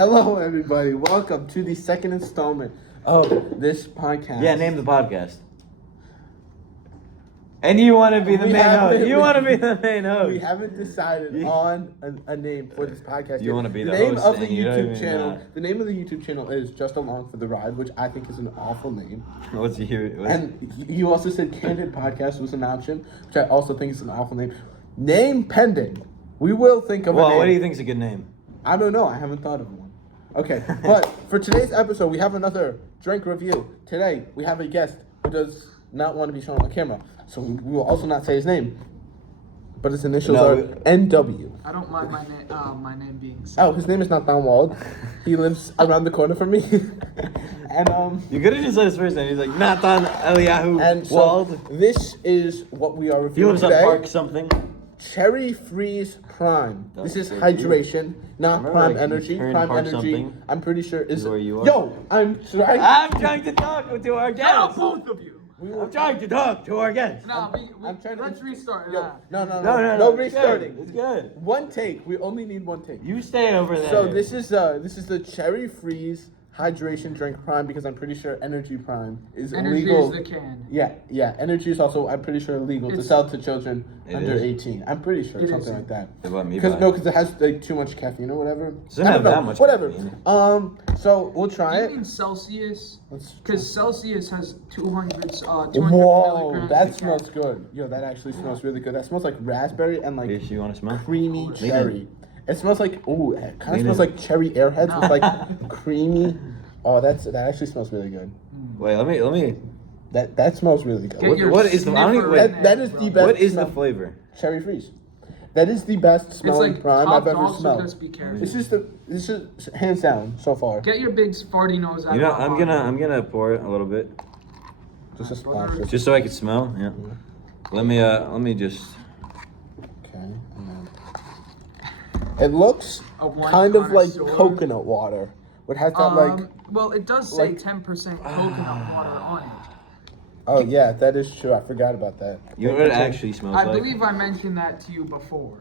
Hello, everybody. Welcome to the second installment of this podcast. Yeah, name the podcast. And you want to be the main host. You want to be the main host. We haven't decided on a name for this podcast. You want to be the name host of the and you don't YouTube even channel. know. The name of the YouTube channel is Just Along for the Ride, which I think is an awful name. What's your? And you also said Candid Podcast was an option, which I also think is an awful name. Name pending. We will think of a name. What do you think is a good name? I don't know. I haven't thought of one. Okay, but for today's episode, we have another drink review. Today, we have a guest who does not want to be shown on camera, so we will also not say his name. But his initials are NW. I don't mind my name being said. Oh, his name is Nathan Wald. He lives around the corner from me. And You could have just said his first name. He's like Nathan Eliyahu and so Wald. this is what we are He reviewing lives on today. Park something. Cherry Freeze Prime. This is That's so cute. hydration, not Remember, Prime like, you Energy. turn Prime Park Energy, something I'm pretty sure is where you are. Yo, I'm trying. I'm trying to talk to our Now guest. both of you. I'm trying to talk to our guest. Nah, I'm trying to. let's restart. Yo, no, No, restarting. It's good. One take. We only need one take. You stay over there. So this is the Cherry Freeze hydration drink Prime, because I'm pretty sure Energy Prime is Energy illegal. is the can. Yeah. Energy is also, I'm pretty sure, illegal to It's- sell to children It under is? 18. I'm pretty sure It something is. like that. They let me Because buy it. because it has like too much caffeine or whatever. Doesn't I have don't that know. much Whatever. caffeine. So we'll try Do you it. mean Celsius? Let's. Because Celsius has 200 Whoa, milligrams. that of smells caffeine. good. Yo, that actually smells really good. That smells like raspberry and like Fish, you want to smell? creamy Lean cherry. in. It smells like it kind of Lean smells in. like cherry airheads with like creamy. Oh, that actually smells really good. Wait, let me. That smells really good. Get your what is the? I don't even. sniffer Wait, in that there, is bro. the best. what is the smell- flavor? Cherry Freeze? That is the best It's smelling like prime top I've ever dog, so smelled. just be careful. This is hands down so far. Get your big farty nose out You know, of my I'm gonna pour it a little bit, Just a sponsor. just so I can smell. Yeah. Let me just. Okay. and then- It looks A wine kind of like connoisseur. coconut water. It has that like. Well, it does say like- 10% coconut water on it. Oh yeah, that is true. I forgot about that. You know what it actually smells I like? believe I mentioned that to you before.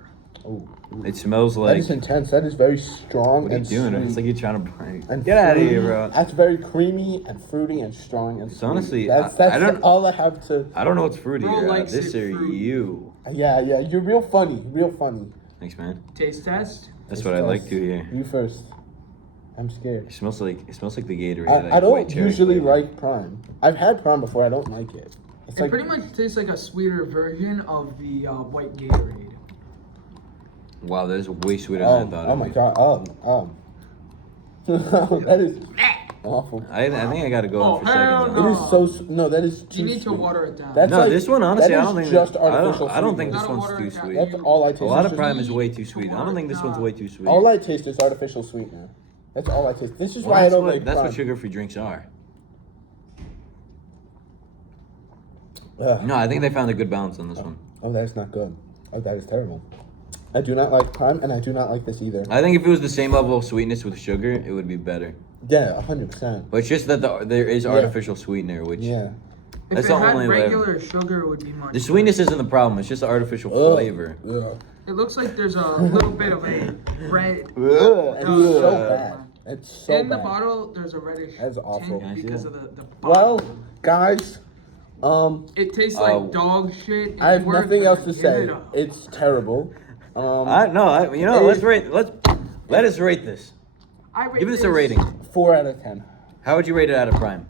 Ooh, ooh. It smells That like. is intense. That is very strong What are you and doing? sweet. It's like you're trying to break. And Get out of fruity. here, bro. That's very creamy and fruity and strong and It's sweet. honestly- that's I don't- all I have to. I don't know what's fruity. Bro likes This it or fruity. you. Yeah, you're real funny, real funny. Thanks, man. Taste test? That's Taste what I like test. to hear. You first. I'm scared. It smells like the Gatorade. I white don't cherry usually flavor. like Prime. I've had Prime before. I don't like it. It's It like pretty much tastes like a sweeter version of the white Gatorade. Wow, that is way sweeter than I thought. oh it my would. god. That is awful. I think I gotta go Oh, on for hell seconds. no. now. It is so no. That is too You need to sweet. water it down. That's No, like- this one honestly, that I is don't think. just I don't artificial think this Gotta one's water too it down. sweet. That's all I taste. A lot It's of just- Prime is way too sweet. I don't think this one's way too sweet. All I taste is artificial sweetener. That's all I taste. This is Well, why I that's don't what, like that's Prime. what sugar-free drinks are. Ugh. No, I think they found a good balance on this one. Oh, that is not good. Oh, that is terrible. I do not like Prime, and I do not like this either. I think if it was the same level of sweetness with sugar, it would be better. Yeah, 100%. But it's just that there is Yeah. artificial sweetener, which Yeah. If that's it the had only way. regular sugar, it would be much. The sweetness isn't the problem. It's just the artificial Ugh. flavor. Ugh. It looks like there's a little bit of a red. It's so Ugh. bad. It's so In the bad. bottle, there's a reddish That's awful. tint because of the Well, bottle. guys, It tastes like Oh. dog shit. I have We're nothing gonna else to give say. it up. It's terrible. You know, let's rate. Let us rate this. I rate Give this a rating. 4 out of 10. How would you rate it out of Prime?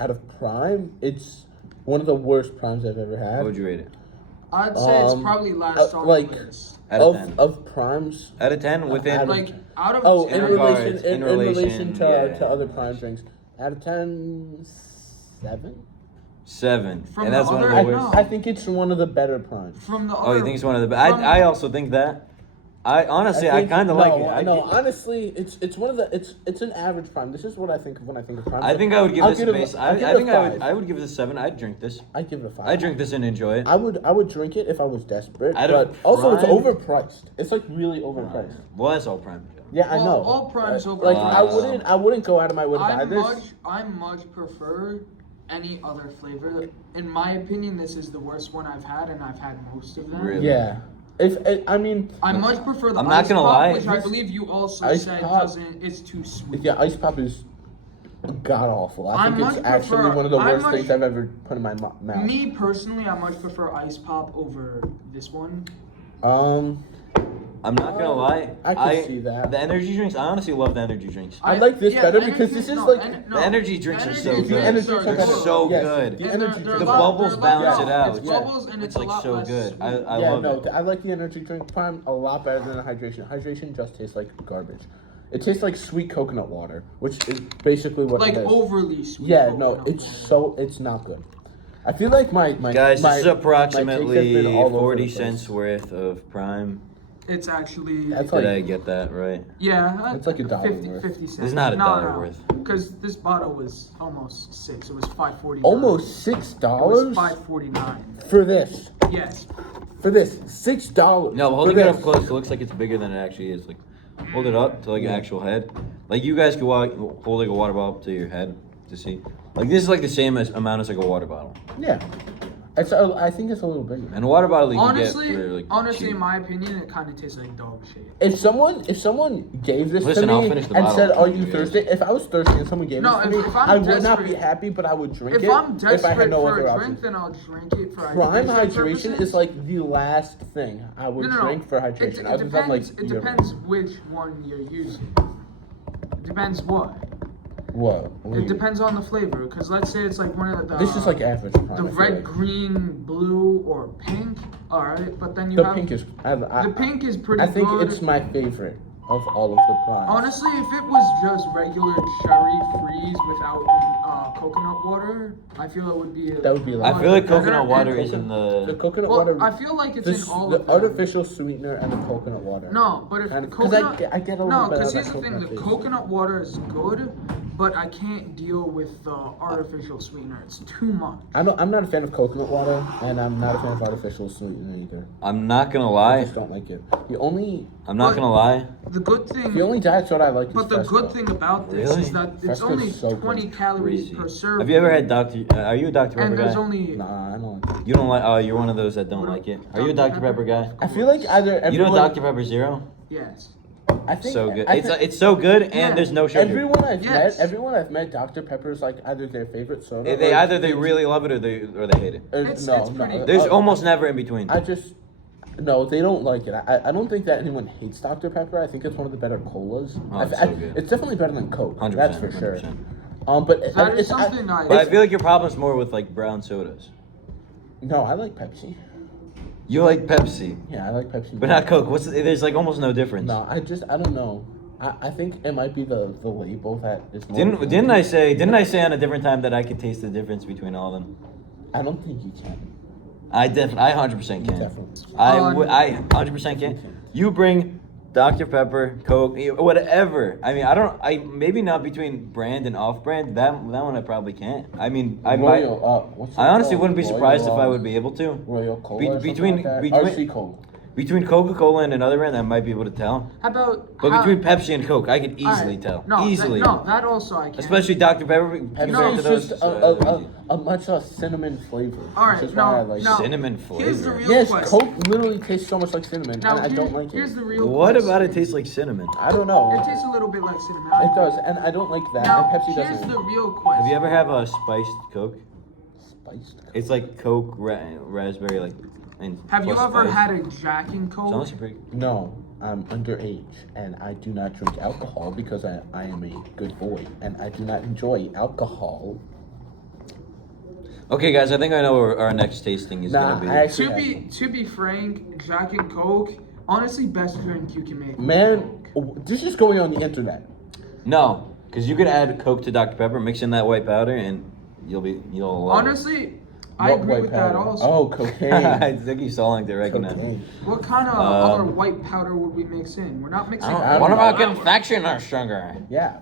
Out of Prime, it's one of the worst Primes I've ever had. How would you rate it? I'd say it's Um, probably last on like- the list. Out of 10. Of Primes. Out of 10 within. Out of- Like out of Oh, 10, in regards, relation, in in relation relation, to, yeah. to other Prime drinks. Out of 10, 7? 7. From And the that's one of other- the I worst. know. I think it's one of the better Primes. from the Oh, other. you think it's one of the from- I also think that. I honestly, I think- kind of like it. I know. Honestly, it's one of the it's an average Prime. This is what I think of when I think of Prime. I think I would give I'll this a give it base. I'll give I it think a I would. 5. I would give this a 7. I'd drink this. I'd give it a 5. I'd drink this and enjoy it. I would drink it if I was desperate, Out of but also it's Prime- overpriced. It's like really overpriced. Well, that's all Prime. Yeah, I Well, know. all Prime's Like overpriced. I wouldn't go out of my way to buy this. I much prefer any other flavor. In my opinion, this is the worst one I've had, and I've had most of them. Really? Yeah. I mean, I much prefer the I'm not ice gonna pop, lie. which I believe you also Ice said pop- doesn't. It's too sweet. yeah, ice pop is god awful. I I think it's much actually prefer- one of the I worst much- things I've ever put in my mouth. Me personally, I much prefer ice pop over this one. I'm not gonna lie. I can see that. The energy drinks. I honestly love the energy drinks. I like this yeah, better the because energy- this is no, like- en- The no, energy drinks are so energy good. drinks They're are They're good. so Yes, good. the And energy they're The a lot- bubbles they're a lot- balance it no, out. It's Yeah. bubbles and It's it's a like lot so less good. sweet. I yeah, love no, it. I like the energy drink Prime a lot better than the hydration. Hydration just tastes like garbage. It tastes like sweet coconut water, which is basically what Like it is. overly sweet. Yeah, no, coconut it's water. it's not good. I feel like my Guys, my, this is my takes have approximately been all over the 40 place. cents worth of Prime. It's actually That's Did like I get that right? yeah. It's like $1 50, worth. 50 cents. It's not $1 worth. Because this bottle was almost $6. It was $5.49. almost It was $6 $5.49. for this. Yes. For this $6. No, for holding it this. up close, it looks like it's bigger than it actually is. Like, hold it up to like an actual head. Like you guys could hold like a water bottle up to your head to see. Like this is like the same amount as like a water bottle. Yeah, I think it's a little bigger. And a water bottle you Honestly, can get for like honestly, cheap. in my opinion, it kind of tastes like dog shit. If someone gave this Listen, to I'll me finish the and bottle. said, "Are you You guys. thirsty?" If I was thirsty and someone gave No, this to if me, I'm I would not be desperate- happy, but I would drink If it I'm if I had desperate no for other a option. drink, then I'll drink it for Prime hydration hydration purposes. is like the last thing I would drink for hydration. It Other than like depends. It beer. depends which one you're using. It depends what. What? It depends on the flavor. Because let's say it's like one of the. This is like average Prime. the I feel red, like. green, blue, or pink. All right, but then you The have pink is. the pink is pretty I think good. it's my favorite of all of the Primes. Honestly, if it was just regular cherry freeze without coconut water, I feel it would be. That would be I like- feel like better coconut and- water is in the the. coconut Well, water. I feel like it's in all the of them. artificial sweetener and the coconut water. No, but if And- the 'cause I coconut, get- I get a little no, bit because of here's that the thing: coconut the taste. coconut water is good, but I can't deal with the artificial sweetener. It's too much. I'm not a fan of coconut water, and I'm not a fan of artificial sweetener either. I'm not gonna I lie. just don't like it. The only I'm not gonna lie. The good thing, diet soda I like is but the Fresco. good thing about this Really? is that it's Fresco's only so good. 20 calories Crazy. per serving. Have you ever had Dr. Are you a Dr. Pepper And there's guy? only. Nah, I don't. Like it. You don't like? Oh, you're one of those that don't like it. Are you a Dr. Pepper guy? I feel like either everyone. You know Dr. Pepper Zero? Yes. I think So good. I think It's so good, and Yeah. there's no sugar. Yes. everyone I've met, Dr Pepper is like either their favorite soda. They or either they really love it or they hate it. or It's no, pretty- no. There's almost never in between. I just no, they don't like it. I don't think that anyone hates Dr Pepper. I think it's one of the better colas. Oh, it's so good. It's definitely better than Coke. 100%, That's for sure. 100%. But That is it's something I. But I feel like your problem's more with like brown sodas. no, I like Pepsi. You like Pepsi, Yeah, I like Pepsi. but not Coke. There's like almost no difference. No, I don't know. I think it might be the label that is more. Didn't I say on a different time that I could taste the difference between all of them? I don't think you can. I 100% can. Definitely. I 100% can. You bring Dr. Pepper, Coke, whatever. I mean, I maybe not between brand and off brand. That one I probably can't. I mean, I might. Royal, what's it I honestly called? wouldn't be Royal, surprised if I would be able to. Royal Cola. Be- or something between- like that. between- RC Cola. Between Coca-Cola and another brand, I might be able to tell. How about? But how- between Pepsi and Coke, I could all easily right, tell. No, Easily. that also I can. Especially Dr. Pepper Pepsi compared to is those. just easy. a much cinnamon flavor. All right, which is why I no, like no. it. Cinnamon Here's the flavor. real Yes, question. Coke literally tastes so much like cinnamon, Now, and I don't like here's it. the real What question. about it tastes like cinnamon? I don't know. It tastes a little bit like cinnamon. It does, and I don't like that. Now, and Pepsi here's doesn't. the real question. Have you ever had a spiced Coke? Spiced Coke. It's like Coke, raspberry, like. And Have you plus ever spice. had a Jack and It's Coke? honestly pretty. No, I'm underage, and I do not drink alcohol because I am a good boy, and I do not enjoy alcohol. Okay, guys, I think I know where our next tasting is Nah, gonna be. I actually To be frank, Jack and Coke, honestly, best drink you can make. Man, this is going on the internet. No, because you could add Coke to Dr. Pepper, mix in that white powder, and you'll love Honestly, I What agree white with that powder? also. Oh, it. cocaine. I think you stalling to recognize. Cocaine. What kind of other white powder would we mix in? We're not mixing. I don't What know. about confectioner sugar? Yeah,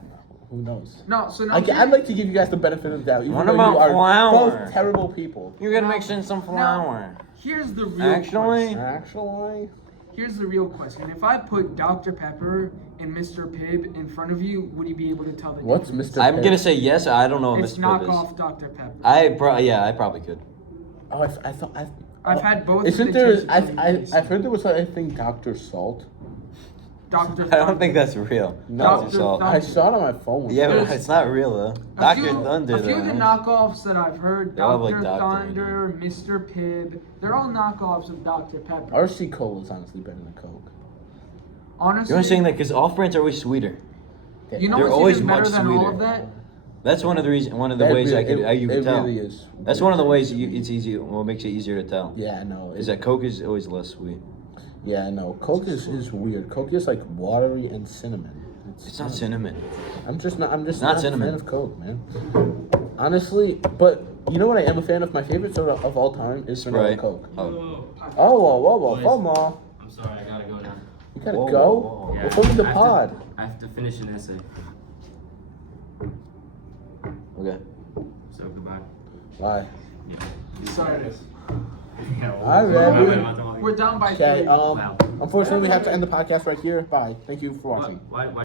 who knows? No, so now I'd like to give you guys the benefit of the doubt. Even What though about you are flour? both terrible people. You're gonna mix in some flour. here's the real Actually- question. Actually, Here's the real question. If I put Dr. Pepper and Mr. Pibb in front of you, would you be able to tell the what's difference? Mr. I'm Pibb? gonna say yes. I don't know what It's Mr. Pibb is. knockoff Dr. Pepper. I probably could. Oh, I thought. I've had both. Isn't They there? taste really nice. I've heard there was I think Dr. Salt. Dr. I don't think that's real. No. Dr. Salt. I saw it on my phone. Yeah, but There's- it's not real though. A Dr. few- Thunder A few of the though. knockoffs that I've heard, They all have, Dr. like, Dr. in Thunder, Mr. Pibb, they're all knockoffs of Dr. Pepper. RC Cola is honestly better than Coke. Honestly, You know what I'm saying? Like, because off brands are always sweeter. you know they're what's always even better much than all sweeter. of that? That's one of the reasons. One of the That ways really- you can it tell. really is. That's one of the ways it's easy. What makes it easier to tell Yeah, I know. is that Coke is always less sweet. Yeah, I know. Coke is weird. Coke is like watery and cinnamon. It's not cinnamon. I'm just not Not a cinnamon. fan of Coke, man. Honestly, but you know what I am a fan of? My favorite soda of all time is vanilla Sprite. Coke. Oh. Oh, whoa, Boys. come on. I'm sorry, I gotta go now. You gotta Whoa, go? whoa, whoa. Yeah, We're filming the I have pod. I have to finish an essay. Okay. So goodbye. Bye. Yeah. Sorry. Yeah, All right. We're down by Okay, 3. unfortunately we have to end the podcast right here. Bye. Thank you for watching. Why